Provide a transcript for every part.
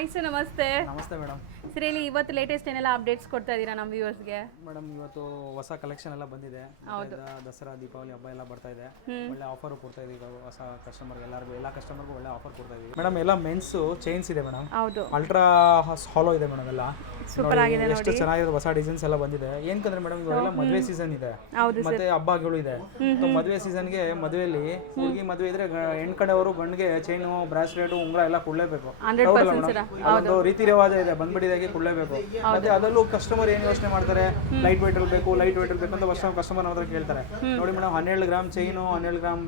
Hi sir, ನಮಸ್ತೆ. ನಮಸ್ತೆ madam. Sir ಹೇಳಿ, ಇವತ್ತು ಲೇಟೆಸ್ಟ್ ಏನೆಲ್ಲ ಅಪ್ಡೇಟ್ಸ್ ಕೊಡ್ತಾ ಇದ್ದೀರಾ ನಮ್ಮ ವ್ಯೂವರ್ಸ್ಗೆ? ಮೇಡಮ್, ಇವತ್ತು ಹೊಸ ಕಲೆಕ್ಷನ್ ಎಲ್ಲ ಬಂದಿದೆ. ದಸರಾ ದೀಪಾವಳಿ ಹಬ್ಬ ಎಲ್ಲ ಬರ್ತಾ ಇದೆ. ಒಳ್ಳೆ ಆಫರ್ ಕೊಡ್ತಾ ಇದೀವಿ ಹೊಸ ಕಸ್ಟಮರ್ಗೆ, ಎಲ್ಲ ಕಸ್ಟಮರ್ಗೂ ಒಳ್ಳೆ ಆಫರ್ ಕೊಡ್ತಾ ಇದೀವಿ ಮೇಡಮ್. ಎಲ್ಲ ಮೆನ್ಸ್ ಚೈನ್ಸ್ ಇದೆ ಮೇಡಮ್. ಹೌದು, ಅಲ್ಟ್ರಾ ಹಾಲೋ ಇದೆ ಮೇಡಮ್. ಎಲ್ಲ ಸೂಪರ್ ಆಗಿದೆ, ಎಷ್ಟು ಚೆನ್ನಾಗಿರೋ ಹೊಸ ಡಿಸೈನ್ಸ್ ಎಲ್ಲ ಬಂದಿದೆ. ಏನಂದ್ರೆ ಮೇಡಮ್, ಇವಾಗೆಲ್ಲ ಮದುವೆ ಸೀಸನ್ ಇದೆ, ಮತ್ತೆ ಹಬ್ಬಗಳು ಇದೆ. ಮದುವೆ ಸೀಸನ್ಗೆ ಮದುವೆಯಲ್ಲಿ ಹುಡುಗಿ ಮದುವೆ ಇದ್ರೆ ಹೆಣ್ ಕಡೆಯವರು ಗಂಡಿಗೆ ಚೈನು, ಬ್ರಾಸ್ಲೆಟ್, ಉಂಗುರ ಎಲ್ಲ ಕೊಡ್ಲೇಬೇಕು. ಒಂದು ರೀತಿ ರಿವಾಜ ಇದೆ, ಬಂದ್ಬಿಟ್ಟಿದಾಗೆ ಕೊಡ್ಲೇಬೇಕು. ಮತ್ತೆ ಅದರಲ್ಲೂ ಕಸ್ಟಮರ್ ಏನ್ ಯೋಚನೆ ಮಾಡ್ತಾರೆ, ಲೈಟ್ ವೇಟ್ ಬೇಕು ಅಂತ ವರ್ಷ ಕಸ್ಟಮರ್ ಹತ್ರ ಕೇಳ್ತಾರೆ. ನೋಡಿ madam, 12 gram chain, 12 gram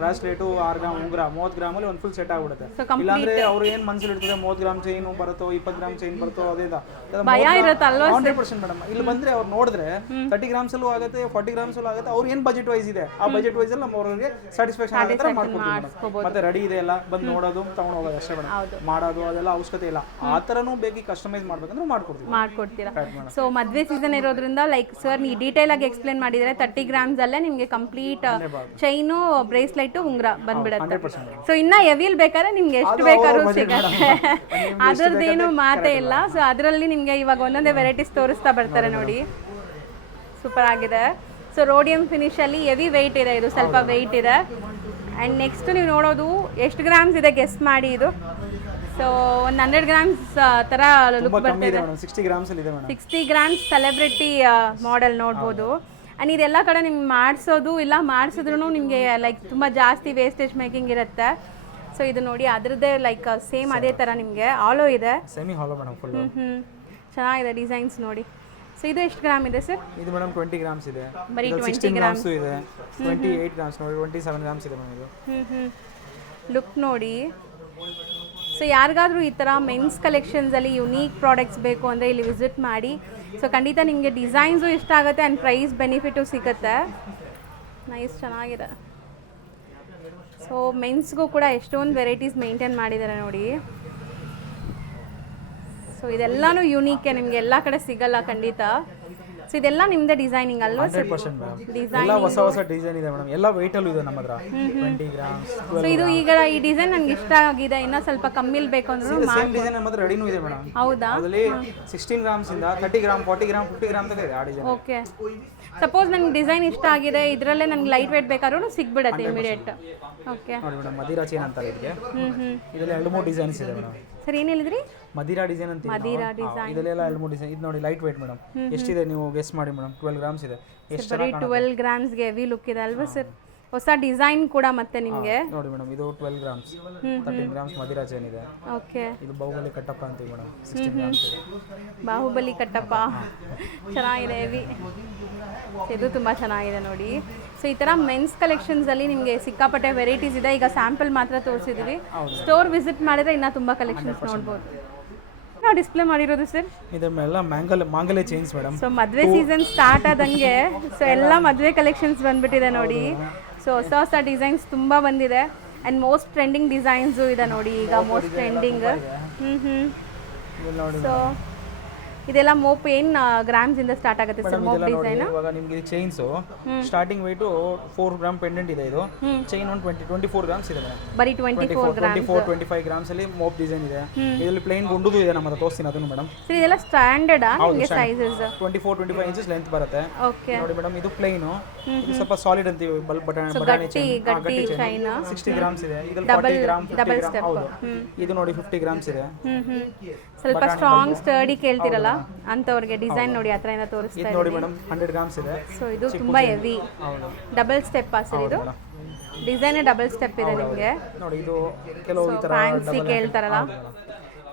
bracelet, 6 gram ಉಂಗುರ, 30 ಗ್ರಾಮ್ ಅಲ್ಲಿ ಒಂದು ಫುಲ್ ಸೆಟ್ ಆಗ್ಬಿಡುತ್ತೆ. ಇಲ್ಲಾಂದ್ರೆ ಅವ್ರು ಏನ್ ಮನ್ಸಲ್ಲಿ ಇರ್ತದೆ, 30 ಗ್ರಾಮ್ ಚೈನು ಬರುತ್ತೋ, 20 ಗ್ರಾಮ್ ಚೈನ್ ಬರುತ್ತೋ, ಅದೇದ 100% ಮೇಡಮ್. ಇಲ್ಲಿ ಬಂದ್ರೆ ಅವ್ರು ನೋಡಿದ್ರೆ 30 ಗ್ರಾಮ್ಸ್ ಅಲ್ಲೂ ಆಗುತ್ತೆ, 40 ಗ್ರಾಮ್ಸ್ ಅಲ್ಲೂ ಆಗುತ್ತೆ. ಅವ್ರು ಏನ್ ಬಜೆಟ್ ವೈಸ್ ಇದೆ, ಆ ಬಜೆಟ್ ವೈಸ್ ಅಲ್ಲಿ ನಮ್ಮ ಅವ್ರಿಗೆ ಸ್ಯಾಟಿಸ್ಫ್ಯಾಕ್ಷನ್ ಆಗುತ್ತೆ ಮಾಡ್ಕೊಡ್ತೀವಿ. ಮತ್ತೆ ರೆಡಿ ಇದೆ ಎಲ್ಲ, ಬಂದು ನೋಡೋದು, ತಗೊಂಡು ಹೋಗೋದು ಅಷ್ಟೇ ಮೇಡಮ್. ಮಾಡೋದು ಅದೆಲ್ಲ ಅವಶ್ಯಕತೆ ಇಲ್ಲ. ಆ ತರನು ಬೇಕಿ ಕಸ್ಟಮೈಸ್ ಮಾಡ್ಬೇಕಂದ್ರೆ ಮಾಡ್ಕೊಡ್ತೀರಾ. ಸೊ ಮದ್ವೆ ಸೀಸನ್ ಇರೋದ್ರಿಂದ ಲೈಕ್ ಸರ್ ನೀವು ಡೀಟೇಲ್ ಆಗಿ ಎಕ್ಸ್ಪ್ಲೇನ್ ಮಾಡಿದ್ರೆ 30 ಗ್ರಾಮ್ಸ್ ಅಲ್ಲೇ ನಿಮ್ಗೆ ಕಂಪ್ಲೀಟ್ ಚೈನು, ಬ್ರೇಸ್ಲೆಟ್, ಉಂಗುರ ಬಂದ್ಬಿಡುತ್ತೆ. ಸೊ ಇನ್ನ ಎವಿಲ್ ಬೇಕಾದ್ರೆ ನಿಮ್ಗೆ ಎಷ್ಟು ಬೇಕಾದ್ರೂ ಸಿಗುತ್ತೆ, ಅದ್ರದ್ದೇನು ಮಾತೇ ಇಲ್ಲ. ಸೊ ಅದರಲ್ಲಿ ನಿಮ್ಗೆ ಇವಾಗ ಒಂದೊಂದೇ ವೆರೈಟೀಸ್ ತೋರಿಸ್ತಾ ಬರ್ತಾರೆ ನೋಡಿ, ಸೂಪರ್ ಆಗಿದೆ. ಸೊ ರೋಡಿಯಂ ಫಿನಿಶ್ ಅಲ್ಲಿ ಹೆವಿ ವೆಯ್ಟ್ ಇದೆ, ಇದು ಸ್ವಲ್ಪ ವೆಯ್ಟ್ ಇದೆ. ಆ್ಯಂಡ್ ನೆಕ್ಸ್ಟ್ ನೀವು ನೋಡೋದು ಎಷ್ಟು ಗ್ರಾಮ್ಸ್ ಇದೆ ಗೆಸ್ ಮಾಡಿ. ಇದು ಸೊ ಒಂದು 100 ಗ್ರಾಮ್ಸ್ ಥರ ಲುಕ್ ಬರ್ತಿದೆ. 60 ಗ್ರಾಮ್ಸ್ ಸೆಲೆಬ್ರಿಟಿ ಮಾಡೆಲ್ ನೋಡ್ಬೋದು. ಆ್ಯಂಡ್ ಇದೆಲ್ಲ ಕಡೆ ನಿಮ್ಗೆ ಮಾಡಿಸೋದು ಇಲ್ಲ, ಮಾಡಿಸಿದ್ರು ನಿಮಗೆ ಲೈಕ್ ತುಂಬ ಜಾಸ್ತಿ ವೇಸ್ಟೇಜ್ ಮೇಕಿಂಗ್ ಇರುತ್ತೆ. ಸೊ ಇದು ನೋಡಿ, ಅದರದ್ದೇ ಲೈಕ್ ಸೇಮ್ ಅದೇ ಥರ ನಿಮಗೆ ಆಲೋ ಇದೆ, ಚೆನ್ನಾಗಿದೆ ಡಿಸೈನ್ಸ್ ನೋಡಿ. ಸೊ ಇದು ಎಷ್ಟು ಗ್ರಾಮ್ ಇದೆ ಸರ್? ಇದು ಮೇಡಮ್ 20 ಗ್ರಾಮ್ಸ್ ಇದೆ. ಬರೀ 20 ಗ್ರಾಮ್ಸ್ ಇದೆ. 28 ಗ್ರಾಮ್ಸ್ ನೋಡಿ, 27 ಗ್ರಾಮ್ಸ್ ಇದೆ ಮೇಡಮ್. ಇದು ಲುಕ್ ನೋಡಿ. ಸೊ ಯಾರಿಗಾದ್ರೂ ಈ ಥರ ಮೆನ್ಸ್ ಕಲೆಕ್ಷನ್ಸಲ್ಲಿ ಯುನೀಕ್ ಪ್ರಾಡಕ್ಟ್ಸ್ ಬೇಕು ಅಂದರೆ ಇಲ್ಲಿ ವಿಸಿಟ್ ಮಾಡಿ. ಸೊ ಖಂಡಿತ ನಿಮಗೆ ಡಿಸೈನ್ಸು ಇಷ್ಟ ಆಗುತ್ತೆ ಆ್ಯಂಡ್ ಪ್ರೈಸ್ ಬೆನಿಫಿಟು ಸಿಗುತ್ತೆ. ನೈಸ್, ಚೆನ್ನಾಗಿದೆ. ಸೊ ಮೆನ್ಸ್ಗೂ ಕೂಡ ಎಷ್ಟೊಂದು ವೆರೈಟೀಸ್ ಮೇಂಟೈನ್ ಮಾಡಿದ್ದಾರೆ ನೋಡಿ. ಸೊ ಇದೆಲ್ಲನೂ ಯೂನಿಕ್, ನಿಮಗೆ ಎಲ್ಲ ಕಡೆ ಸಿಗಲ್ಲ ಖಂಡಿತ. ಸೊ ಇದೆಲ್ಲ ನಿಮ್ದೇ ಡಿಸೈನಿಂಗ್ ಅಲ್ವಾ ಸರ್? 100% ಎಲ್ಲ ಹೊಸ ಡಿಸೈನ್ ಇದೆ ಮೇಡಮ್. ಎಲ್ಲ weight ಅಲ್ಲೂ ಇದೆ ನಮ್ಮ ಹತ್ರ. 20 ಗ್ರಾಮ್ಸ್. ಸೊ ಇದು ಈಗ ಈ ಡಿಸೈನ್ ನನಗೆ ಇಷ್ಟ ಆಗಿದೆ, ಇನ್ನ ಸ್ವಲ್ಪ ಕಮ್ಮಿಲಿ ಬೇಕು ಅಂದ್ರೂ ಸೇಮ್ ಡಿಸೈನ್ ನಮ್ಮ ಹತ್ರ ರೆಡಿನೂ ಇದೆ ಮೇಡಮ್. ಹೌದಾ? ಅದರಲ್ಲಿ 16 ಗ್ರಾಮ್ಸ್ ಇಂದ 30 ಗ್ರಾಮ್, 40 ಗ್ರಾಮ್, 50 ಗ್ರಾಮ್ ತನಕ ಇದೆ ಆ ಡಿಸೈನ್. ಓಕೆ. ಸಪೋಸ್ ನನಗೆ ಡಿಸೈನ್ ಇಷ್ಟ ಆಗಿದೆ, ಇದರಲ್ಲೇ ನನಗೆ ಲೈಟ್ ವೇಟ್ ಬೇಕಾದ್ರೂ ಸಿಗ್ಬಿಡುತ್ತೆ ಇಮಿಡಿಯೇಟ್. ಓಕೆ ನೋಡಿ ಮೇಡಮ್, ಮದಿರಾ ಚೈನ್ ಅಂತಾರೆ ಇದಕ್ಕೆ. ಇದರಲ್ಲಿ 2-3 ಡಿಸೈನ್ಸ್ ಇದೆ ಮೇಡಮ್. ಸರ್ ಏನು ಹೇಳಿದ್ರಿ? ಮದಿರಾ ಡಿಸೈನ್ ಅಂತ. ಮದಿರಾ ಡಿಸೈನ್. ಇದೆಲ್ಲ 2-3 ಡಿಸೈನ್. ಇದು ನೋಡಿ ಲೈಟ್ ವೇಟ್ ಮೇಡಮ್. ಎಷ್ಟಿದೆ ನೀವು ಗೆಸ್ ಮಾಡಿ ಮೇಡಮ್. 12 ಗ್ರಾಮ್ಸ್ ಇದೆ. ಎಷ್ಟು ಬರೀ 12 ಗ್ರಾಮ್ಸ್ಗೆ ಹೆವಿ ಲುಕ್ ಇದೆ ಅಲ್ವಾ ಸರ್? ಹೊಸ ಡಿಸೈನ್ ಕೂಡ ಮತ್ತೆ ನಿಮಗೆ ನೋಡಿ ಮೇಡಮ್. ಇದು 12 ಗ್ರಾಮ್ಸ್, 13 ಗ್ರಾಮ್ಸ್ ಮದಿರಾ ಚೈನ್ ಇದೆ. ಓಕೆ. ಇದು ಬಾಹುಬಲಿ ಕಟ್ಟಪ್ಪ ಅಂತೀವಿ ಮೇಡಮ್. 16 ಗ್ರಾಮ್ಸ್ ಇದೆ. ಬಾಹುಬಲಿ ಕಟ್ಟಪ್ಪ ಚೆನ್ನಾಗಿದೆ, ಹೆವಿ. ಇದು ತುಂಬ ಚೆನ್ನಾಗಿದೆ ನೋಡಿ. ಸೊ ಈ ಥರ ಮೆನ್ಸ್ ಕಲೆಕ್ಷನ್ಸಲ್ಲಿ ನಿಮಗೆ ಸಿಕ್ಕಾಪಟ್ಟೆ ವೆರೈಟೀಸ್ ಇದೆ. ಈಗ ಸ್ಯಾಂಪಲ್ ಮಾತ್ರ ತೋರಿಸಿದ್ವಿ. ಸ್ಟೋರ್ ವಿಸಿಟ್ ಮಾಡಿದ್ರೆ ಇನ್ನೂ ತುಂಬ ಕಲೆಕ್ಷನ್ಸ್ ನೋಡ್ಬೋದು. ನಾವು ಡಿಸ್ಪ್ಲೇ ಮಾಡಿರೋದು ಸರ್ ಇದೆಲ್ಲ ಮಾಂಗಲ್ಯ ಚೈನ್ಸ್ ಮೇಡಮ್. ಸೊ ಮದುವೆ ಸೀಸನ್ ಸ್ಟಾರ್ಟ್ ಆದಂಗೆ ಸೊ ಎಲ್ಲ ಮದುವೆ ಕಲೆಕ್ಷನ್ಸ್ ಬಂದ್ಬಿಟ್ಟಿದೆ ನೋಡಿ. ಸೊ ಹೊಸ ಡಿಸೈನ್ಸ್ ತುಂಬ ಬಂದಿದೆ ಆ್ಯಂಡ್ ಮೋಸ್ಟ್ ಟ್ರೆಂಡಿಂಗ್ ಡಿಸೈನ್ಸು ಇದೆ ನೋಡಿ ಈಗ. Most trending. ಸೊ ಇದೆಲ್ಲ ಮೋಪ್ ಏನು ಗ್ರಾಮ್ಸ್ ಇಂದ ಸ್ಟಾರ್ಟ್ ಆಗುತ್ತೆ ಸರ್ ಮೋಪ್ ಡಿಸೈನ್? ಇವಾಗ ನಿಮಗೆ chains starting weight 4 gram pendant ಇದೆ. ಇದು ಚೈನ್ 24 ಗ್ರಾಮ್ಸ್ ಇದೆ ಮೇಡಮ್. ಬರೀ 24-25 ಗ್ರಾಮ್ಸ್ ಅಲ್ಲಿ ಮೋಪ್ ಡಿಸೈನ್ ಇದೆ. ಇದರಲ್ಲಿ ಪ್ಲೇನ್ ಗುಂಡುದು ಇದೆ ನಮ್ಮ ಹತ್ರ, ತೋರಿಸ್ತೀನಿ ಅದನ್ನು ಮೇಡಮ್. ಸರ್ ಇದೆಲ್ಲ ಸ್ಟ್ಯಾಂಡರ್ಡ್ ನಿಮಗೆ ಸೈಜಸ್? 24-25 ಇಂಚಸ್ ಲೆಂತ್ ಬರುತ್ತೆ. ಓಕೆ. ನೋಡಿ ಮೇಡಮ್, ಇದು ಪ್ಲೇನ್, ಇದು ಸ್ವಲ್ಪ ಸಾಲಿಡ್ ಅಂತೀವಿ. ಬಟಾಣಿ ಚೈನ್ 60 ಗ್ರಾಮ್ಸ್ ಇದೆ. ಇದರಲ್ಲಿ 40 ಗ್ರಾಮ್, 50 ಗ್ರಾಮ್. ಹೌದು. ಇದು ನೋಡಿ 50 ಗ್ರಾಮ್ಸ್ ಇದೆ. ಸ್ವಲ್ಪ ಸ್ಟ್ರಾಂಗ್ ಸ್ಟರ್ಡಿ ಕೇಳ್ತಿರಲ್ಲ ಅಂತವ್ರಿಗೆ ಡಿಸೈನ್ ನೋಡಿ ಆ ಥರ ಏನೋ ತೋರಿಸ್ತಾ ಇದೆ. ನೋಡಿ ಮೇಡಮ್, 100 ಗ್ರಾಮ್ಸ್ ಇದೆ. ಸೊ ಇದು ತುಂಬಾ ಹೆವಿ. ಡಬಲ್ ಸ್ಟೆಪ್ ಸರ್ ಇದು? ಡಿಸೈನ್ ಡಬಲ್ ಸ್ಟೆಪ್ ಇದೆ ನಿಮಗೆ ನೋಡಿ. ಇದು ಕೆಲವು ಈ ತರ ಫ್ಯಾನ್ಸಿ ಕೇಳ್ತಾರಲ್ಲ.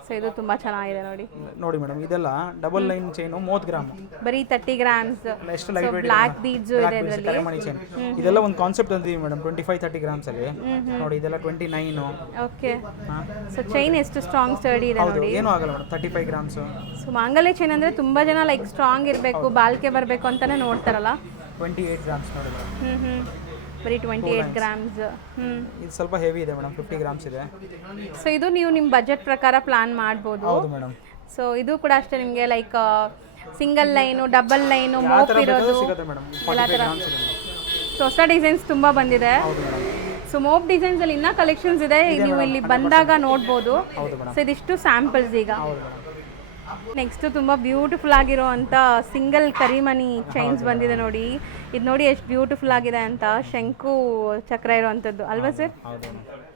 ಸೊ ಇದು ತುಂಬಾ ಚೆನ್ನಾಗಿದೆ ನೋಡಿ. ನೋಡಿ ಮೇಡಮ್, ಇದೆಲ್ಲ ಡಬಲ್ ಲೈನ್ ಚೈನ್ 30 ಗ್ರಾಮ್, ಬರೀ 30 ಗ್ರಾಮ್ಸ್. ಎಷ್ಟು ಲೈಟ್ ವೇಟ್ ಬ್ಲಾಕ್ ಬೀಡ್ಸ್ ಇದೆ ಇದರಲ್ಲಿ. ಕರೆಮಣಿ ಚೈನ್ ಇದೆಲ್ಲ ಒಂದು ಕಾನ್ಸೆಪ್ಟ್ ಅಂತೀವಿ ಮೇಡಮ್. 25-30 ಗ್ರಾಮ್ಸ್ ಅಲ್ಲಿ ನೋಡಿ. ಇದೆಲ್ಲ 29. ಓಕೆ. ಸೊ ಚೈನ್ ಎಷ್ಟು ಸ್ಟ್ರಾಂಗ್ ಸ್ಟರ್ಡಿ ಇದೆ ನೋಡಿ. ಏನು ಆಗಲ್ಲ ಮೇಡಮ್. 35 ಗ್ರಾಮ್ಸ್. ಸೊ ಮಾಂಗಲ್ಯ ಚೈನ್ ಅಂದ್ರೆ ತುಂಬಾ ಜನ ಲೈಕ್ ಸ್ಟ್ರಾಂಗ್ ಇರಬೇಕು, ಬಾಲ್ಕೆ ಬರಬೇಕು ಅಂತಾನೆ ನೋಡ್ತಾರಲ್ಲ. 28 ಗ್ರಾಮ್ಸ್ ನೋಡಿ ಮೇಡಮ್. ಬರೀ 28 ಗ್ರಾಮ್ಸ್. ಇದು ಸ್ವಲ್ಪ ಹೆವಿ ಇದೆ ಮೇಡಮ್. 50 ಗ್ರಾಮ್ಸ್ ಇದೆ. ಸೊ ಇದು ನೀವು ನಿಮ್ಮ ಬಜೆಟ್ ಪ್ರಕಾರ ಪ್ಲಾನ್ ಮಾಡ್ಬೋದು. ಹೌದು ಮೇಡಮ್. ಸೊ ಇದು ಕೂಡ ಅಷ್ಟೇ ನಿಮಗೆ like single line, double line, mop ಇರೋದು ಎಲ್ಲ ಥರ. ಸೊ ಹೊಸ ಡಿಸೈನ್ಸ್ ತುಂಬ ಬಂದಿದೆ. ಸೊ ಮೋಪ್ ಡಿಸೈನ್ಸ್ ಅಲ್ಲಿ ಇನ್ನೂ ಕಲೆಕ್ಷನ್ಸ್ ಇದೆ, ನೀವು ಇಲ್ಲಿ ಬಂದಾಗ ನೋಡ್ಬೋದು. ಸೊ ಇದಿಷ್ಟು ಸ್ಯಾಂಪಲ್ಸ್ ಈಗ. ನೆಕ್ಸ್ಟ್ ತುಂಬ ಬ್ಯೂಟಿಫುಲ್ ಆಗಿರುವಂಥ ಸಿಂಗಲ್ ಕರಿಮನಿ ಚೈನ್ಸ್ ಬಂದಿದೆ ನೋಡಿ. ಇದು ನೋಡಿ ಎಷ್ಟು ಬ್ಯೂಟಿಫುಲ್ ಆಗಿದೆ ಅಂತ, ಶಂಕು ಚಕ್ರ ಇರುವಂಥದ್ದು ಅಲ್ವಾ ಸರ್?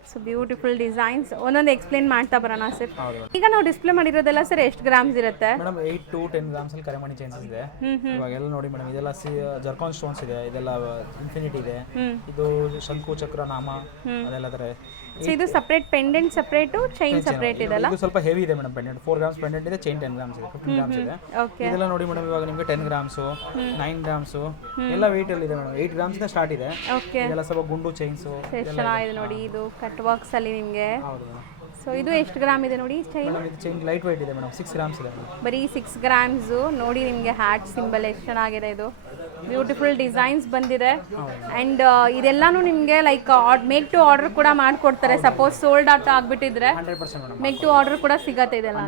So beautiful designs. ಒಂದೊಂದು ಎಕ್ಸ್ಪ್ಲೇನ್ ಮಾಡ್ತಾ ಬರೋಣ ಸರ್. ಈಗ ನಾವು ಡಿಸ್ಪ್ಲೇ ಮಾಡಿರೋದೆಲ್ಲ ಸರ್ ಎಷ್ಟು ಗ್ರಾಮ್ಸ್ ಇರುತ್ತೆ ಮೇಡಮ್? 8 to 10 ಗ್ರಾಮ್ಸ್ ಅಲ್ಲಿ ಕರಿಮಣಿ ಚೈನ್ಸ್ ಇದೆ. ಇವಾಗೆಲ್ಲ ನೋಡಿ ಮೇಡಮ್, ಇದೆಲ್ಲ ಜರ್ಕಾನ್ ಸ್ಟೋನ್ಸ್ ಇದೆ, ಇದೆಲ್ಲ ಇನ್ಫಿನಿಟಿ ಇದೆ, ಇದು ಶಂಕು ಚಕ್ರ ನಾಮ ಅದೆಲ್ಲ ತರ. ಸೊ ಇದು separate pendant separate, chain separate ಇದೆಲ್ಲ. ಇದು ಸ್ವಲ್ಪ ಹೆವಿ ಇದೆ ಮೇಡಮ್ ಪೆಂಡೆಂಟ್. 4 ಗ್ರಾಮ್ಸ್ ಪೆಂಡೆಂಟ್ ಇದೆ, ಚೈನ್ 10 ಗ್ರಾಮ್ಸ್ ಇದೆ, 15 ಗ್ರಾಮ್ಸ್ ಇದೆ. ಇದೆಲ್ಲ ನೋಡಿ ಮೇಡಮ್, ಇವಾಗ ನಿಮಗೆ 10 ಗ್ರಾಮ್ಸ್ 9 ಗ್ರಾಮ್ಸ್ ಎಲ್ಲ weight ಅಲ್ಲಿ ಇದೆ ಮೇಡಮ್. 8 ಗ್ರಾಮ್ಸ್ ಇಂದ ಸ್ಟಾರ್ಟ್ ಇದೆ. ಇದೆಲ್ಲ ಸ್ವಲ್ಪ ಗುಂಡು ಚೈನ್ಸ್ ಚೆನ್ನಾಗಿದೆ ನೋಡಿ. ಇದು ಕಟ್ ವರ್ಕ್ಸ್ ಅಲ್ಲಿ ನಿಮಗೆ. ಸೊ ಇದು ಎಷ್ಟು ಗ್ರಾಮ್ ಇದೆ ನೋಡಿ ಚೈನ್? ಇದು ಚೈನ್ ಲೈಟ್ weight ಇದೆ ಮೇಡಮ್, 6 ಗ್ರಾಮ್ಸ್ ಇದೆ. ಬರೀ 6 ಗ್ರಾಮ್ಸ್ ನೋಡಿ. ನಿಮಗೆ ಹ್ಯಾಟ್ ಸಿಂಬಲ್ ಎಷ್ಟು ಚೆನ್ನಾಗಿದೆ. ಇದು ಬ್ಯೂಟಿಫುಲ್ ಡಿಸೈನ್ಸ್ ಬಂದಿದೆ. ಆ್ಯಂಡ್ ಇದೆಲ್ಲಾನು ನಿಮಗೆ ಲೈಕ್ ಮೇಕ್ ಟು ಆರ್ಡರ್ ಕೂಡ ಮಾಡಿಕೊಡ್ತಾರೆ. ಸಪೋಸ್ ಸೋಲ್ಡ್ ಔಟ್ ಆಗಿಬಿಟ್ಟಿದ್ರೆ ಮೇಕ್ ಟು ಆರ್ಡರ್ ಕೂಡ ಸಿಗತ್ತೆ ಇದೆಲ್ಲ.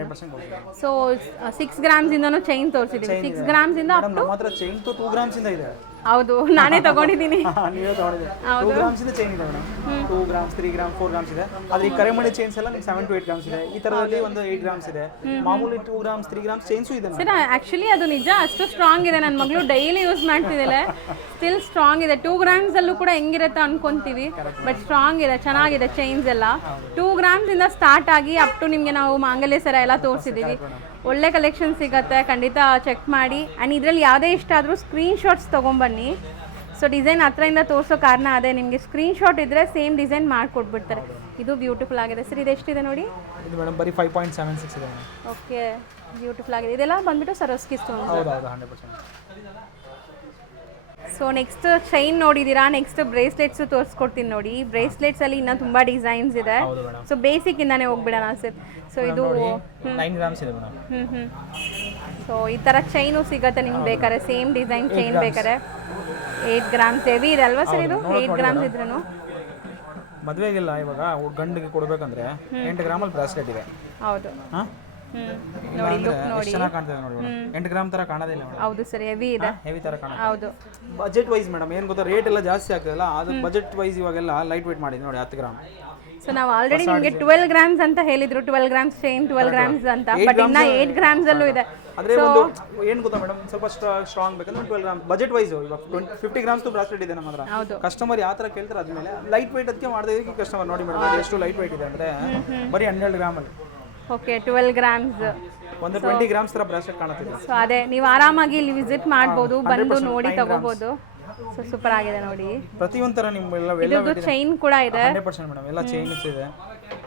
ಸೊ 6 ಗ್ರಾಮ್ಸ್ ಇಂದನೂ ಚೈನ್ ತೋರಿಸಿದ್ದೀವಿ. 6 ಗ್ರಾಮ್ಸ್ ಇಂದ ಅಪ್ ಟು ಚೈನ್ 2 ಗ್ರಾಮ್ಸ್ ಇಂದ ಇದೆ. ಹೌದು, ನಾನೇ ತಗೊಂಡಿದ್ದೀನಿ. ನೀವೇ ತಗೊಂಡಿದ್ದೀರಿ. 2 ಗ್ರಾಮ್ಸ್ ಇದೆ ಚೈನ್ ಇದೆ ಮೇಡಮ್. 2 ಗ್ರಾಮ್ಸ್ 3 ಗ್ರಾಮ್ 4 ಗ್ರಾಮ್ಸ್ ಇದೆ. ಆದ್ರೆ ಈ ಕರಿಮಣಿ ಚೈನ್ಸ್ ಎಲ್ಲ ನಿಮ್ಗೆ 7 to 8 ಗ್ರಾಮ್ಸ್ ಇದೆ. ಈ ತರದಲ್ಲಿ ಒಂದು 8 ಗ್ರಾಮ್ಸ್ ಇದೆ. ಮಾಮೂಲಿ 2 ಗ್ರಾಮ್ಸ್ 3 ಗ್ರಾಮ್ಸ್ ಚೈನ್ಸು ಇದೆ ಸರ್. ಆಕ್ಚುಲಿ ಅದು ನಿಜ, ಅಷ್ಟು ಸ್ಟ್ರಾಂಗ್ ಇದೆ. ನನ್ನ ಮಗಳು ಡೈಲಿ ಯೂಸ್ ಮಾಡ್ತಿದ್ದಾಳೆ, ಸ್ಟಿಲ್ ಸ್ಟ್ರಾಂಗ್ ಇದೆ. 2 ಗ್ರಾಮ್ಸ್ ಅಲ್ಲೂ ಕೂಡ ಹೆಂಗಿರುತ್ತೆ ಅನ್ಕೊಂತೀವಿ, ಬಟ್ ಸ್ಟ್ರಾಂಗ್ ಇದೆ, ಚೆನ್ನಾಗಿದೆ ಚೈನ್ಸ್ ಎಲ್ಲ. 2 ಗ್ರಾಮ್ಸ್ ಇಂದ ಸ್ಟಾರ್ಟ್ ಆಗಿ ಅಪ್ ಟು ನಿಮಗೆ ನಾವು ಮಾಂಗಲ್ಯ ಸರ ಎಲ್ಲ ತೋರಿಸಿದ್ದೀವಿ. ಒಳ್ಳೆ ಕಲೆಕ್ಷನ್ ಸಿಗುತ್ತೆ, ಖಂಡಿತ ಚೆಕ್ ಮಾಡಿ. ಆ್ಯಂಡ್ ಇದರಲ್ಲಿ ಯಾವುದೇ ಇಷ್ಟ ಆದರೂ ಸ್ಕ್ರೀನ್ಶಾಟ್ಸ್ ತೊಗೊಂಬನ್ನಿ. ಸೊ ಡಿಸೈನ್ ಹತ್ರದಿಂದ ತೋರಿಸೋ ಕಾರಣ ಅದೇ, ನಿಮಗೆ ಸ್ಕ್ರೀನ್ಶಾಟ್ ಇದ್ದರೆ ಸೇಮ್ ಡಿಸೈನ್ ಮಾಡಿಕೊಟ್ಬಿಡ್ತಾರೆ. ಇದು ಬ್ಯೂಟಿಫುಲ್ ಆಗಿದೆ ಸರ್. ಇದು ಎಷ್ಟಿದೆ ನೋಡಿ? ಇದು ಮೇಡಮ್ ಬರೀ 5.76 ಇದೆ. ಓಕೆ, ಬ್ಯೂಟಿಫುಲ್ ಆಗಿದೆ. ಇದೆಲ್ಲ ಬಂದ್ಬಿಟ್ಟು ಸರೋಸ್ಕಿ ಸ್ಟೋನ್. ಹೌದು 100%. ಸೊ ನೆಕ್ಸ್ಟ್ ಚೈನ್ ನೋಡಿದ್ದೀರಾ, ನೆಕ್ಸ್ಟ್ ಬ್ರೇಸ್ಲೆಟ್ಸು ತೋರಿಸ್ಕೊಡ್ತೀನಿ ನೋಡಿ. ಬ್ರೇಸ್ಲೆಟ್ಸಲ್ಲಿ ಇನ್ನೂ ತುಂಬ ಡಿಸೈನ್ಸ್ ಇದೆ. ಸೊ ಬೇಸಿಕ್ ಇಂದಾನೆ ಹೋಗ್ಬಿಡೋಣ ಸರ್. ಸೊ ಇದು 9 ಗ್ರಾಮ್ಸ್ ಇದೆ ಮೇಡಮ್. ಸೊ ಈ ಥರ ಚೈನು ಸಿಗುತ್ತೆ ನಿಮ್ಗೆ ಬೇಕಾದ್ರೆ, ಸೇಮ್ ಡಿಸೈನ್ ಚೈನ್ ಬೇಕಾದ್ರೆ. 8 ಗ್ರಾಮ್ಸ್ ಹೆವಿ ಇದೆ ಅಲ್ವಾ ಸರ್? ಇದು 8 ಗ್ರಾಮ್ಸ್ ಇದ್ರೂ ಮದುವೆಗೆಲ್ಲ ಇವಾಗ ಗಂಡಿಗೆ ಕೊಡಬೇಕಂದ್ರೆ 8 ಗ್ರಾಮಲ್ಲಿ ಬ್ರಾಸ್ಲೆಟ್ ಇದೆ. ಹೌದು. ಹಾಂ ನೋಡಿ, ಲುಕ್ ನೋಡಿ ಚೆನ್ನಾಗಿ ಕಾಣ್ತದೆ ನೋಡಿ ಮೇಡಮ್. 8 ಗ್ರಾಮ್ ತರ ಕಾಣೋದಿಲ್ಲ ಮೇಡಮ್. ಹೌದು ಸರ್, ಹೆವಿ ಇದೆ. ಹೆವಿ ತರ ಕಾಣುತ್ತೆ. ಹೌದು. ಬಜೆಟ್ ವೈಸ್ ಮೇಡಮ್ ಏನು ಗೊತ್ತಾ, ರೇಟ್ ಎಲ್ಲ ಜಾಸ್ತಿ ಆಗ್ತದಲ್ಲ, ಅದು ಬಜೆಟ್ ವೈಸ್ ಇವಾಗೆಲ್ಲ ಲೈಟ್ ವೇಟ್ ಮಾಡಿದೆ ನೋಡಿ 10 ಗ್ರಾಮ್. ಸೊ ನಾವು ಆಲ್ರೆಡಿ ನಿಮಗೆ 12 ಗ್ರಾಮ್ಸ್ ಅಂತ ಹೇಳಿದ್ರು, 12 ಗ್ರಾಮ್ಸ್ ಚೈನ್ 12 ಗ್ರಾಮ್ಸ್ ಅಂತ, ಬಟ್ ಇನ್ನ 8 ಗ್ರಾಮ್ಸ್ ಅಲ್ಲೂ ಇದೆ. ಆದ್ರೆ ಒಂದು ಏನು ಗೊತ್ತಾ ಮೇಡಮ್, ಸ್ವಲ್ಪ ಸ್ಟ್ರಾಂಗ್ ಬೇಕಂದ್ರೆ 12 ಗ್ರಾಮ್ ಬಜೆಟ್ ವೈಸ್. ಇವಾಗ 50 ಗ್ರಾಮ್ಸ್ ಬ್ರಾಸ್ಲೆಟ್ ಇದೆ ನಮ್ಮ ಹತ್ರ. ಕಸ್ಟಮರ್ ಯಾವ ತರ ಕೇಳ್ತಾರೆ ಅದ್ಮೇಲೆ ಲೈಟ್ ವೇಟ್ ಅದಕ್ಕೆ ಮಾಡಿದೀವಿ. ಕಸ್ಟಮರ್ ನೋಡಿ ಮೇಡಮ್, ಎಷ್ಟು ಲೈಟ್ ವೇಟ್ ಇದೆ ಅಂದ್ರೆ ಬರೀ 12 ಗ್ರಾಮಲ್ಲಿ. ಓಕೆ, 12 ಗ್ರಾಮ್ಸ್ ಒಂದು 20 ಗ್ರಾಮ್ಸ್ ತರ ಬ್ರಾಸ್ಲೆಟ್ ಕಾಣುತ್ತೆ. ಸೊ ಅದೇ ನೀವು ಆರಾಮಾಗಿ ಇಲ್ಲಿ ವಿಸಿಟ್ ಮಾಡ್ಬೋದು, ಬಂದು ನೋಡಿ ತಗೋಬಹುದು. ಸೊ ಸೂಪರ್ ಆಗಿದೆ ನೋಡಿ. ಪ್ರತಿಯೊಂದು ತರ ನಿಮ್ಮೆಲ್ಲ ಇದೊಂದು ಚೈನ್ ಕೂಡ ಇದೆ. 100% ಮೇಡಮ್, ಎಲ್ಲ ಚೈನ್ಸ್ ಇದೆ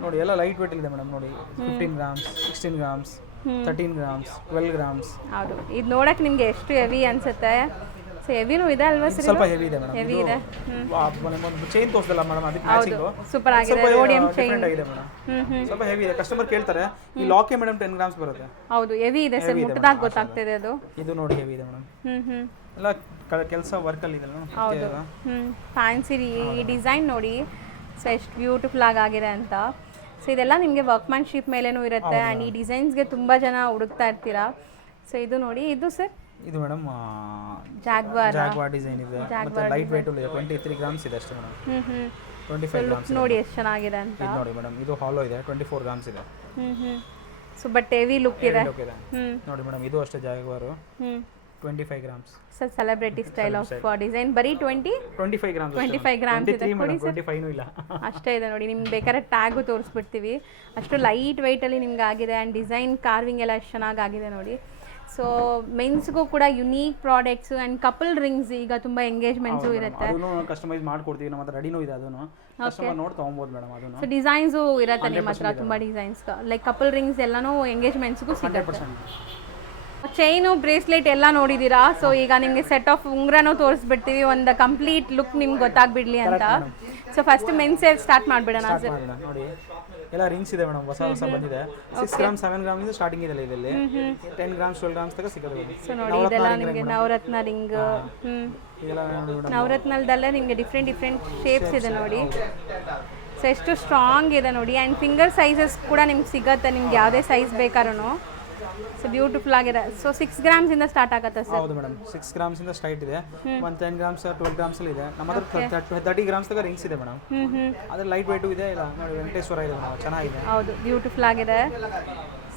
ನೋಡಿ, ಎಲ್ಲ ಲೈಟ್ ವೇಟ್ ಇದೆ ಮೇಡಮ್. ನೋಡಿ 15 ಗ್ರಾಮ್ಸ್ 16 ಗ್ರಾಮ್ಸ್ 13 ಗ್ರಾಮ್ಸ್ 12 ಗ್ರಾಮ್ಸ್. ಹೌದು, ಇದು ನೋಡಕ್ಕೆ ನಿಮಗೆ ಎಷ್ಟು ಹೆವಿ ಅನ್ಸುತ್ತೆ. ಸೊ ಹೆವಿನೂ ಇದೆ ಅಲ್ವಾ ಸರ್? ಸ್ವಲ್ಪ ಹೆವಿ ಇದೆ ಮೇಡಮ್. ಹೆವಿ ಇದೆ. ಒಂದು ಚೈನ್ ತೋರಿಸಲ್ಲ ಮೇಡಮ್, ಅದಕ್ಕೆ ಮ್ಯಾಚಿಂಗ್ ಸೂಪರ್ ಆಗಿದೆ. ರೋಡಿಯಂ ಚೈನ್ ಆಗಿದೆ ಮೇಡಮ್. ಸ್ವಲ್ಪ ಹೆವಿ ಇದೆ. ಕಸ್ಟಮರ್ ಕೇಳ್ತಾರೆ ಈ ಲಾಕೆ ಮೇಡಮ್ 10 ಗ್ರಾಮ್ಸ್ ಬರುತ್ತೆ. ಹೌದು, ಹೆವಿ ಇದೆ ಸರ್, ಮುಟ್ಟದಾಗ ಗೊತ್ತಾಗ್ತಿದೆ ಅದು. ಇದು ನೋಡಿ ಹೆವಿ ಇದೆ ಮೇಡಮ್. ಎಲ್ಲ ಕೆಲಸ ವರ್ಕ್ ಅಲ್ಲಿ ಇದೆ ಮೇಡಮ್. ಹೌದು. ಫ್ಯಾನ್ಸಿ ಈ ಡಿಸೈನ್ ನೋಡಿ, ಸೊ ಎಷ್ಟು ಬ್ಯೂಟಿಫುಲ್ ಆಗಿದೆ ಅಂತ. ಸೊ ಇದೆಲ್ಲ ನಿಮಗೆ ವರ್ಕ್ಮ್ಯಾನ್ಶಿಪ್ ಮೇಲೇನೂ ಇರುತ್ತೆ. ಆ್ಯಂಡ್ ಈ ಡಿಸೈನ್ಸ್ಗೆ ತುಂಬ ಜನ ಹುಡುಕ್ತಾ ಇರ್ತೀರಾ. ಸೊ ಇದು ನೋಡಿ, ಇದು ಸರ್ ಇದು ಮೇಡಮ್ ಜಾಗ್ವಾರ್ ಡಿಸೈನ್ ಇದೆ. ಮತ್ತೆ ಲೈಟ್ ವೇಟ್ ಇದೆ, 23 ಗ್ರಾಮ್ಸ್ ಇದೆ ಅಷ್ಟೇ ಮೇಡಮ್. 25 ಗ್ರಾಮ್ಸ್ ನೋಡಿ ಎಷ್ಟು ಚೆನ್ನಾಗಿದೆ ಅಂತ. ಇದು ನೋಡಿ ಮೇಡಮ್, ಇದು ಹಾಲೋ ಇದೆ, 24 ಗ್ರಾಮ್ಸ್ ಇದೆ. ಸೊ ಬಟ್ ಹೆವಿ ಲುಕ್ ಇದೆ ನೋಡಿ ಮೇಡಮ್. ಇದು ಅಷ್ಟೇ Jaguar 25 grams. Sir celebrity style of design. ಬರೀ 25 ಗ್ರಾಮ್ಸ್ 25 ಗ್ರಾಮ್ಸ್ ಇದೆ. 25 ಇಲ್ಲ ಅಷ್ಟೇ ಇದೆ ನೋಡಿ. ನಿಮ್ಗೆ ಬೇಕಾದ್ರೆ ಟ್ಯಾಗು ತೋರಿಸ್ಬಿಡ್ತೀವಿ. ಅಷ್ಟು ಲೈಟ್ ವೆಯ್ಟಲ್ಲಿ ನಿಮ್ಗೆ ಆಗಿದೆ. ಆ್ಯಂಡ್ ಡಿಸೈನ್ ಕಾರ್ವಿಂಗ್ ಎಲ್ಲ ಎಷ್ಟು ಚೆನ್ನಾಗಿದೆ ನೋಡಿ. ಸೊ ಮೆನ್ಸ್ಗೂ ಕೂಡ unique products and couple rings, ಈಗ ತುಂಬ ಎಂಗೇಜ್ಮೆಂಟ್ಸು ಇರುತ್ತೆ, ಅದನ್ನು ಕಸ್ಟಮೈಸ್ ಮಾಡ್ಕೊಡ್ತೀವಿ. ನಮ್ಮ ಹತ್ರ ರೆಡಿನೂ ಇದೆ, ಅದನ್ನು ಕಸ್ಟಮರ್ ನೋಡಿ ತೊಗೊಬೋದು ಮೇಡಮ್. ಅದನ್ನು ಸೊ ಡಿಸೈನ್ಸು ಇರುತ್ತೆ ನಿಮ್ಮ ಹತ್ರ, ತುಂಬ ಡಿಸೈನ್ಸ್ ಲೈಕ್ ಕಪಲ್ ರಿಂಗ್ಸ್ ಎಲ್ಲನೂ ಎಂಗೇಜ್ಮೆಂಟ್ಸ್ಗೂ ಸಿಗುತ್ತೆ. ಚೈನು ಬ್ರೇಸ್ಲೆಟ್ ಎಲ್ಲ ನೋಡಿದ್ದೀರಾ. ಸೊ ಈಗ ನಿಮಗೆ ಸೆಟ್ ಆಫ್ ಉಂಗ್ರನೂ ತೋರಿಸ್ಬಿಡ್ತೀವಿ, ಒಂದು ಕಂಪ್ಲೀಟ್ ಲುಕ್ ನಿಮ್ಗೆ ಗೊತ್ತಾಗ್ಬಿಡ್ಲಿ ಅಂತ. ಸೊ ಫಸ್ಟ್ ಮೆನ್ಸ್ ಸ್ಟಾರ್ಟ್ ಮಾಡಿಬಿಡೋಣ ಸರ್. ನೋಡಿ ಎಲ್ಲ ರಿಂಗ್ಸ್ ಇದೆ ಮೇಡಮ್, ಹೊಸ ಬಂದಿದೆ. 6 ಗ್ರಾಮ್ 7 ಗ್ರಾಮ್ ಇಂದ ಸ್ಟಾರ್ಟಿಂಗ್ ಇದೆ ಇದರಲ್ಲಿ. 10 ಗ್ರಾಮ್ಸ್ 12 ಗ್ರಾಮ್ಸ್ ತನಕ ಸಿಗುತ್ತೆ. ಸೊ ನೋಡಿ, ಇದೆಲ್ಲ ನಿಮಗೆ ನವರತ್ನ ರಿಂಗ್. ನವರತ್ನದಲ್ಲೇ ನಿಮಗೆ ಡಿಫ್ರೆಂಟ್ ಶೇಪ್ಸ್ ಇದೆ ನೋಡಿ. ಸೊ ಎಷ್ಟು ಸ್ಟ್ರಾಂಗ್ ಇದೆ ನೋಡಿ. ಆ್ಯಂಡ್ ಫಿಂಗರ್ ಸೈಜಸ್ ಕೂಡ ನಿಮ್ಗೆ ಸಿಗುತ್ತೆ, ನಿಮ್ಗೆ ಯಾವುದೇ ಸೈಜ್ ಬೇಕಾದ್ರೂ. ಸೊ ಬ್ಯೂಟಿಫುಲ್ ಆಗಿದೆ. ಸೊ 6 ಗ್ರಾಮ್ಸಿಂದ ಸ್ಟಾರ್ಟ್ ಆಗುತ್ತೆ ಸರ್? ಹೌದು ಮೇಡಮ್, 6 ಗ್ರಾಮ್ಸಿಂದ ಸ್ಟ್ರೈಟ್ ಇದೆ, ಒಂದು 10 ಗ್ರಾಮ್ಸ್ 12 ಗ್ರಾಮ್ಸಲ್ಲಿ ಇದೆ. ನಮ್ಮ ಹತ್ರ 30 ಗ್ರಾಮ್ಸ್ ತನಕ ರಿಂಗ್ಸ್ ಇದೆ ಮೇಡಮ್. ಅದೇ ಲೈಟ್ ವೆಯ್ಟು ಇದೆ. ಇಲ್ಲ ನೋಡಿ ವೆಂಕಟೇಶ್ವರ ಇದೆ ಮೇಡಮ್, ಚೆನ್ನಾಗಿದೆ. ಹೌದು, ಬ್ಯೂಟಿಫುಲ್ ಆಗಿದೆ.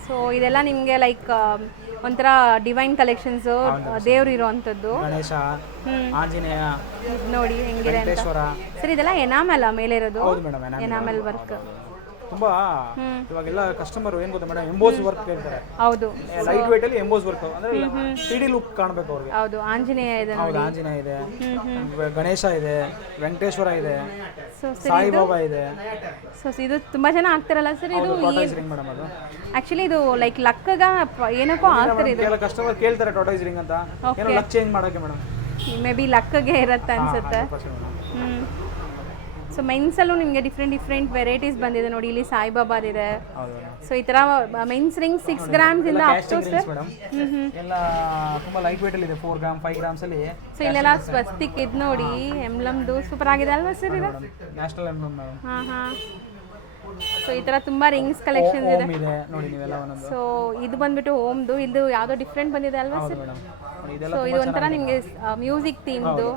ಸೊ ಇದೆಲ್ಲ ನಿಮಗೆ ಲೈಕ್ ಒಂಥರ ಡಿವೈನ್ ಕಲೆಕ್ಷನ್ಸು, ದೇವ್ರು ಇರೋವಂಥದ್ದು. ಗಣೇಶ, ಆಂಜನೇಯ ನೋಡಿ ಹೆಂಗಿದೆ ಅಂತ ವೆಂಕಟೇಶ್ವರ. ಸರ್ ಇದೆಲ್ಲ ಎನಾಮೆಲ್ ಮೇಲೆ ಇರೋದು? ಹೌದು ಮೇಡಮ್, ಎನಾಮೆಲ್ ವರ್ಕ್. ತುಂಬಾ ಇವಾಗೆಲ್ಲ ಕಸ್ಟಮರ್ ಏನ್ ಗೊತ್ತಾ ಮೇಡಮ್, ಎಂಬೋಸ್ ವರ್ಕ್ ಕೇಳ್ತಾರೆ. ಹೌದು, ಲೈಟ್ ವೇಟ್ ಅಲ್ಲಿ ಎಂಬೋಸ್ ವರ್ಕ್ ಅಂದ್ರೆ 3D ಲುಕ್ ಕಾಣಬೇಕು ಅವ್ರಿಗೆ. ಹೌದು, ಆಂಜನೇಯ ಇದೆ. ಹೌದು, ಆಂಜನೇಯ ಇದೆ, ಗಣೇಶ ಇದೆ, ವೆಂಕಟೇಶ್ವರ ಇದೆ, ಸಾಯಿಬಾಬಾ ಇದೆ. ಸೊ ಇದು ತುಂಬಾ ಜನ ಆಗ್ತಾರಲ್ಲ ಸರ್, ಇದು ಟಾಟಾಯ್ಸ್ ರಿಂಗ್ ಮೇಡಮ್. ಅದು ಆಕ್ಚುಲಿ ಇದು ಲೈಕ್ ಲಕ್ಕಗ ಏನಕ್ಕೋ ಆಗ್ತಾರೆ. ಇದು ಕೆಲ ಕಸ್ಟಮರ್ ಕೇಳ್ತಾರೆ ಟಾಟಾಯ್ಸ್ ರಿಂಗ್ ಅಂತ, ಏನೋ ಲಕ್ ಚೇಂಜ್ ಮಾಡಕ್ಕೆ ಮೇಡಮ್. ಮೇ ಬಿ ಲಕ್ಕಗೆ ಇರುತ್ತೆ ಅನ್ಸುತ್ತೆ. ಸೊ ಮೆನ್ಸಲ್ಲೂ ನಿಮಗೆ ಡಿಫ್ರೆಂಟ್ ವೆರೈಟೀಸ್ ಬಂದಿದೆ ನೋಡಿ. ಇಲ್ಲಿ ಸಾಯಿಬಾಬಾ ಇದೆ. ಸೊ ಈ ಥರ ಮೆನ್ಸ್ ರಿಂಗ್ 6 ಗ್ರಾಮ್ಸಿಂದ ಅಪ್ ಟು ಸರ್ ಎಲ್ಲ ತುಂಬಾ ಲೈಟ್ ವೇಟ್ ಅಲ್ಲಿ ಇದೆ. 4 ಗ್ರಾಮ್ 5 ಗ್ರಾಮ್ಸ್ ಅಲ್ಲಿ. ಸೊ ಇಲ್ಲೆಲ್ಲ ಸ್ವಸ್ತಿಕ್ ಇದು ನೋಡಿ, ಎಂಬ್ಲಮ್ದು ಸೂಪರ್ ಆಗಿದೆ ಅಲ್ವಾ ಸರ್ ಇದು? National emblem madam. ಸೊ ಈ ಥರ ತುಂಬಾ ರಿಂಗ್ಸ್ ಕಲೆಕ್ಷನ್ಸ್ ಇದೆ ನೋಡಿ ನೀವೆಲ್ಲ ಒಂದೊಂದು. ಸೊ ಇದು ಬಂದ್ಬಿಟ್ಟು ಓಮ್ದು, ಇದು ಯಾವುದೋ ಡಿಫ್ರೆಂಟ್ ಬಂದಿದೆ ಅಲ್ವಾ ಸರ್? ಸೊ ಇದು ಒಂಥರ ನಿಮಗೆ ಮ್ಯೂಸಿಕ್ ಥೀಮ್ದು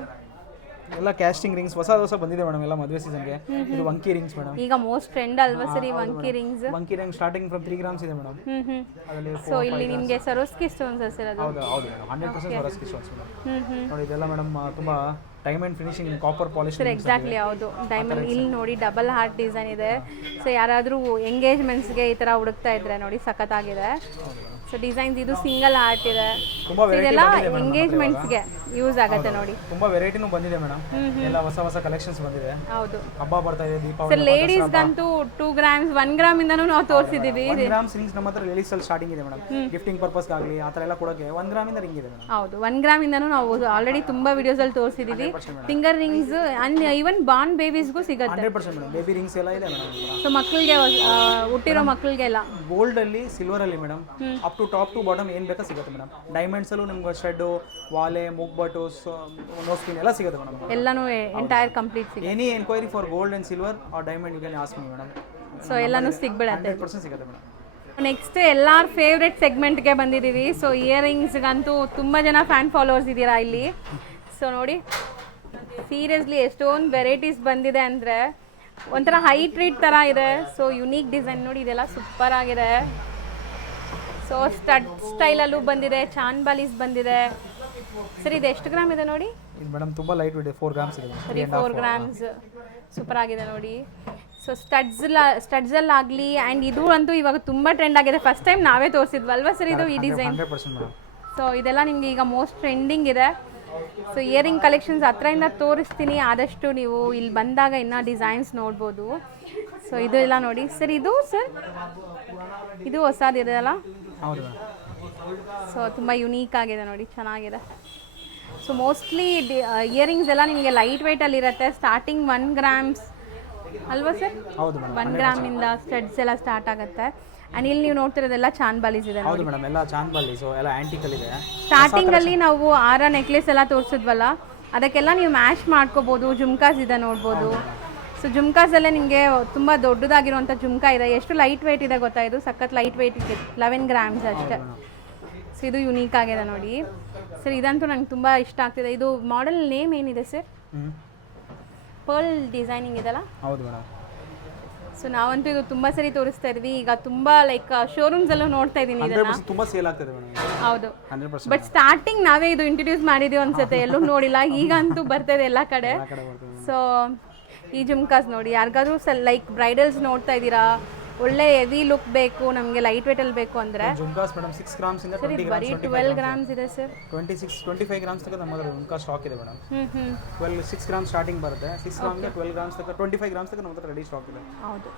ಎಲ್ಲ ಕ್ಯಾಸ್ಟಿಂಗ್ ರಿಂಗ್ಸ್ ಹೊಸ ಬಂದಿದೆ ಮೇಡಮ್, ಎಲ್ಲ ಮದುವೆ ಸೀಸನ್ಗೆ. ಇದು ವಂಕಿ ರಿಂಗ್ಸ್ ಮೇಡಮ್, ಈಗ ಮೋಸ್ಟ್ ಟ್ರೆಂಡ್ ಅಲ್ವಾ ಸರ್ ಈ ವಂಕಿ ರಿಂಗ್ಸ್? ವಂಕಿ ರಿಂಗ್ ಸ್ಟಾರ್ಟಿಂಗ್ ಫ್ರಮ್ 3 ಗ್ರಾಮ್ಸ್ ಇದೆ ಮೇಡಮ್. ಅದರಲ್ಲಿ ಸೊ ಇಲ್ಲಿ ನಿಮಗೆ ಸರೋಸ್ಕಿ ಸ್ಟೋನ್ಸ್ ಸರ್ ಅದು? ಹೌದು ಹೌದು ಮೇಡಮ್, 100% ಸರೋಸ್ಕಿ ಸ್ಟೋನ್ಸ್ ಮೇಡಮ್. ನೋಡಿ ಇದೆಲ್ಲ ಮೇಡಮ್ ತುಂಬಾ diamond finishing copper polish. Sir exactly, ಹೌದು ಡೈಮಂಡ್. ಇಲ್ಲಿ ನೋಡಿ ಡಬಲ್ ಹಾರ್ಟ್ ಡಿಸೈನ್ ಇದೆ. ಸೊ ಯಾರಾದರೂ ಎಂಗೇಜ್ಮೆಂಟ್ಸ್ಗೆ ಈ ಥರ ಹುಡುಕ್ತಾ ಇದ್ರೆ ನೋಡಿ ಸಖತ್ತಾಗಿದೆ. ಸೊ ಡಿಸೈನ್ಸ್ ಇದು ಸಿಂಗಲ್ ಹಾರ್ಟ್ ಇದೆ. ಇದೆಲ್ಲ ಎಂಗೇಜ್ಮೆಂಟ್ಸ್ಗೆ ಯೂಸ್ ಆಗುತ್ತೆ ನೋಡಿ. ತುಂಬಾ ವೆರೈಟಿನೂ ಬಂದಿದೆ ಮೇಡಮ್, ಎಲ್ಲ ಹೊಸ ಕಲೆಕ್ಷನ್ಸ್ ಬಂದಿದೆ. ಹೌದು, ಹಬ್ಬ ಬರ್ತಾ ಇದೆ, ದೀಪಾವಳಿ. ಸರ್ ಲೇಡೀಸ್ಗಂತೂ 2 ಗ್ರಾಮ್ಸ್ 1 ಗ್ರಾಮ್ ಇಂದನೂ ನಾವು ತೋರಿಸಿದ್ದೀವಿ. 1 ಗ್ರಾಮ್ ರಿಂಗ್ಸ್ ನಮ್ಮ ಹತ್ರ ಲೇಡೀಸ್ ಅಲ್ಲಿ ಸ್ಟಾರ್ಟಿಂಗ್ ಇದೆ ಮೇಡಮ್. ಗಿಫ್ಟಿಂಗ್ ಪರ್ಪಸ್ ಆಗಲಿ ಆ ಥರ ಎಲ್ಲ ಕೊಡೋಕೆ 1 ಗ್ರಾಮ್ ಇಂದ ರಿಂಗ್ ಇದೆ ಮೇಡಮ್. ಹೌದು, 1 ಗ್ರಾಮ್ ಇಂದನೂ ನಾವು ಆಲ್ರೆಡಿ ತುಂಬಾ ವಿಡಿಯೋಸ್ ಅಲ್ಲಿ ತೋರಿಸಿದ್ದೀವಿ. Finger rings and even born ಬೇಬೀಸ್ಗೂ ಸಿಗುತ್ತೆ. 100% ಮೇಡಮ್, ಬೇಬಿ ರಿಂಗ್ಸ್ ಎಲ್ಲ ಇದೆ ಮೇಡಮ್. ಸೊ ಮಕ್ಕಳಿಗೆ ಹುಟ್ಟಿರೋ ಮಕ್ಕಳಿಗೆಲ್ಲ ಗೋಲ್ಡ್ ಅಲ್ಲಿ, ಸಿಲ್ವರ್ ಅಲ್ಲಿ madam, up to top to bottom ಏನ್ ಬೇಕಾ ಸಿಗುತ್ತೆ ಮೇಡಮ್. ಡೈಮಂಡ್ಸ್ ಅಲ್ಲೂ ನಿಮ್ಗೆ ಶೆಡ್, ವಾಲೆ, ಮುಗ್ಬಟ್ಟು, ನೋಸ್ ಪಿನ್ ಎಲ್ಲ ಸಿಗುತ್ತೆ ಮೇಡಮ್. ಎಲ್ಲಾನು ಎಂಟೈರ್ ಕಂಪ್ಲೀಟ್ ಸಿಗುತ್ತೆ. Any enquiry for gold and silver or diamond you can ask me madam. So ಎಲ್ಲಾನು ಸಿಗ್ಬಿಡುತ್ತೆ. 100% ಸಿಗುತ್ತೆ ಮೇಡಮ್. ನೆಕ್ಸ್ಟ್ ಎಲ್ಲಾರ ಫೇವ್ರೆಟ್ ಸೆಗ್ಮೆಂಟ್ಗೆ ಬಂದಿದ್ದೀವಿ. ಸೊ ಇಯರಿಂಗ್ಸ್ಗಂತೂ ತುಂಬ ಜನ ಫ್ಯಾನ್ ಫಾಲೋವರ್ಸ್ ಇದ್ದೀರಾ ಇಲ್ಲಿ. ಸೊ ನೋಡಿ ಸೀರಿಯಸ್ಲಿ ಎಷ್ಟೊಂದು ವೆರೈಟೀಸ್ ಬಂದಿದೆ ಅಂದರೆ ಒಂಥರ ಹೈ ಟ್ರೀಟ್ ಥರ ಇದೆ. ಸೊ ಯುನೀಕ್ ಡಿಸೈನ್ ನೋಡಿ, ಇದೆಲ್ಲ ಸೂಪರ್ ಆಗಿದೆ. ಸೊ ಸ್ಟಡ್ ಸ್ಟೈಲಲ್ಲೂ ಬಂದಿದೆ, ಚಾನ್ಬಾಲೀಸ್ ಬಂದಿದೆ. ಸರ್ ಇದು ಎಷ್ಟು ಗ್ರಾಮ್ ಇದೆ ನೋಡಿ? ಇದು ಮೇಡಮ್ ತುಂಬ ಲೈಟ್ ಇದೆ, 4 ಗ್ರಾಮ್ಸ್ ಇದೆ. 4 ಗ್ರಾಮ್ಸ್ ಸೂಪರ್ ಆಗಿದೆ ನೋಡಿ. ಸೊ ಸ್ಟಡ್ಸಲ್ಲಾಗಲಿ ಆ್ಯಂಡ್ ಇದು ಅಂತೂ ಇವಾಗ ತುಂಬ ಟ್ರೆಂಡ್ ಆಗಿದೆ. ಫಸ್ಟ್ ಟೈಮ್ ನಾವೇ ತೋರಿಸಿದ್ವಲ್ವಾ ಸರ್ ಇದು ಈ ಡಿಸೈನ್? 100% ಮೇಡಮ್. ಸೊ ಇದೆಲ್ಲ ನಿಮಗೆ ಈಗ ಮೋಸ್ಟ್ ಟ್ರೆಂಡಿಂಗ್ ಇದೆ. ಸೊ ಇಯರಿಂಗ್ ಕಲೆಕ್ಷನ್ಸ್ ಹತ್ರದಿಂದ ತೋರಿಸ್ತೀನಿ, ಆದಷ್ಟು ನೀವು ಇಲ್ಲಿ ಬಂದಾಗ ಇನ್ನೂ ಡಿಸೈನ್ಸ್ ನೋಡ್ಬೋದು. ಸೊ ಇದು ಎಲ್ಲ ನೋಡಿ ಸರ್. ಇದು ಸರ್ ಇದು ಹೊಸದಿದೆಯಲ್ಲ? ಹೌದು. ಸೊ ತುಂಬ ಯುನೀಕ್ ಆಗಿದೆ ನೋಡಿ, ಚೆನ್ನಾಗಿದೆ. ಸೊ ಮೋಸ್ಟ್ಲಿ ಇಯರಿಂಗ್ಸ್ ಎಲ್ಲ ನಿಮಗೆ ಲೈಟ್ ವೆಯ್ಟಲ್ಲಿ ಇರುತ್ತೆ. ಸ್ಟಾರ್ಟಿಂಗ್ 1 ಗ್ರಾಮ್ಸ್ ಅಲ್ವಾ ಸರ್? ಹೌದು ಮೇಡಮ್, 1 ಗ್ರಾಮಿಂದ ಸ್ಟಡ್ಸ್ ಎಲ್ಲ ಸ್ಟಾರ್ಟ್ ಆಗುತ್ತೆ. ಆ್ಯಂಡ್ ಇಲ್ಲಿ ನೀವು ನೋಡ್ತಿರೋದೆಲ್ಲ ಚಾನ್ಬಾಲೀಸ್ ಇದೆ. ಹೌದು ಮೇಡಮ್, ಎಲ್ಲ ಚಾನ್ಬಾಲೀಸ್ ಎಲ್ಲ ಆಂಟಿಕಲ್ ಇದೆ. ಸ್ಟಾರ್ಟಿಂಗಲ್ಲಿ ನಾವು ಆರ ನೆಕ್ಲೆಸ್ ಎಲ್ಲ ತೋರಿಸಿದ್ವಲ್ಲ, ಅದಕ್ಕೆಲ್ಲ ನೀವು ಮ್ಯಾಚ್ ಮಾಡ್ಕೋಬೋದು. ಜುಮ್ಕಾಸ್ ಇದೆ ನೋಡ್ಬೋದು. ಸೊ ಜುಮ್ಕಾಸಲ್ಲೇ ನಿಮಗೆ ತುಂಬ ದೊಡ್ಡದಾಗಿರುವಂಥ ಜುಮ್ಕಾ ಇದೆ. ಎಷ್ಟು ಲೈಟ್ ವೆಯ್ಟ್ ಇದೆ ಗೊತ್ತಾ? ಇದು ಸಖತ್ ಲೈಟ್ ವೆಯ್ಟ್ ಇದೆ, 11 ಗ್ರಾಮ್ಸ್ ಅಷ್ಟೇ. ಸೊ ಇದು ಯುನೀಕ್ ಆಗಿದೆ ನೋಡಿ ಸರ್. ಇದಂತೂ ನಂಗೆ ತುಂಬ ಇಷ್ಟ ಆಗ್ತಿದೆ. ಇದು ಮಾಡೆಲ್ ನೇಮ್ ಏನಿದೆ ಸರ್? ಪರ್ಲ್ ಡಿಸೈನಿಂಗ್ ಇದೆಲ್ಲ? ಹೌದು ಮೇಡಮ್. ಸೊ ನಾವಂತೂ ಇದು ತುಂಬ ಸರಿ ತೋರಿಸ್ತಾ ಇದ್ವಿ. ಈಗ ತುಂಬ ಲೈಕ್ ಶೋರೂಮ್ಸಲ್ಲೂ ನೋಡ್ತಾ ಇದ್ದೀನಿ ಇದನ್ನು. ತುಂಬ ಸೇಲ್ ಆಗ್ತಿದೆ ಮೇಡಮ್. ಹೌದು, 100%. ಬಟ್ ಸ್ಟಾರ್ಟಿಂಗ್ ನಾವೇ ಇದು ಇಂಟ್ರೊಡ್ಯೂಸ್ ಮಾಡಿದ್ದೀವಿ ಅನ್ಸುತ್ತೆ, ಎಲ್ಲೂ ನೋಡಿಲ್ಲ. ಈಗಂತೂ ಬರ್ತಾ ಇದೆ ಎಲ್ಲ ಕಡೆ. ಸೊ ಈ ಜುಮ್ಕಾಸ್ ನೋಡಿ, ಯಾರಿಗಾದ್ರೂ ಲೈಕ್ ಬ್ರೈಡಲ್ಸ್ ನೋಡ್ತಾ ಇದ್ದೀರಾ, ಒಳ್ಳೆ ಹೆವಿ ಲುಕ್ ಬೇಕು, ನಮಗೆ ಲೈಟ್ ವೇಟಲ್ಲಿ ಬೇಕು ಅಂದರೆ ಜುಮ್ಕಾಸ್ ಮೇಡಮ್ 6 ಗ್ರಾಮ್ಸ್ ಇಂದ 20 ಬರೀ 12 ಗ್ರಾಮ್ಸ್ ಇದೆ ಸರ್. 25 ಗ್ರಾಮ್ಸ್ ತನಕ ನಮ್ಮ ಹತ್ರ ಜುಮ್ಕಾ ಸ್ಟಾಕ್ ಇದೆ ಮೇಡಮ್. 6 ಗ್ರಾಮ್ ಸ್ಟಾರ್ಟಿಂಗ್ ಬರುತ್ತೆ. 6 ಗ್ರಾಮ್ಗೆ 12 ಗ್ರಾಮ್ಸ್ ತನಕ 25 ಗ್ರಾಮ್ಸ್ ತನಕ ನಮ್ಮ ಹತ್ರ ರೆಡಿ ಸ್ಟಾಕ್ ಇದೆ. ಹೌದು.